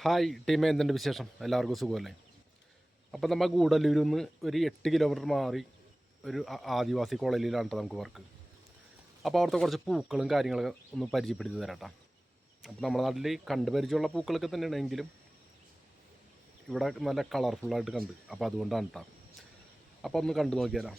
Hi ടീമേ, എന്തുണ്ട് വിശേഷം? എല്ലാവർക്കും സുഖമല്ലേ? അപ്പോൾ നമ്മൾ ഗൂഡല്ലൂരിൽ നിന്ന് ഒരു 8 കിലോമീറ്റർ മാറി ഒരു ആദിവാസി കോളനിയിലാണ് കേട്ടോ നമുക്ക് വർക്ക്. അപ്പോൾ അവിടുത്തെ കുറച്ച് പൂക്കളും കാര്യങ്ങളൊക്കെ ഒന്ന് പരിചയപ്പെടുത്തി തരാം കേട്ടോ. അപ്പോൾ നമ്മുടെ നാട്ടിൽ കണ്ട് പരിചയമുള്ള പൂക്കളൊക്കെ തന്നെയാണെങ്കിലും ഇവിടെ നല്ല കളർഫുള്ളായിട്ട് കണ്ട്, അപ്പോൾ അതുകൊണ്ടാണ് കേട്ടോ. അപ്പോൾ ഒന്ന് കണ്ടു നോക്കിയാലോ.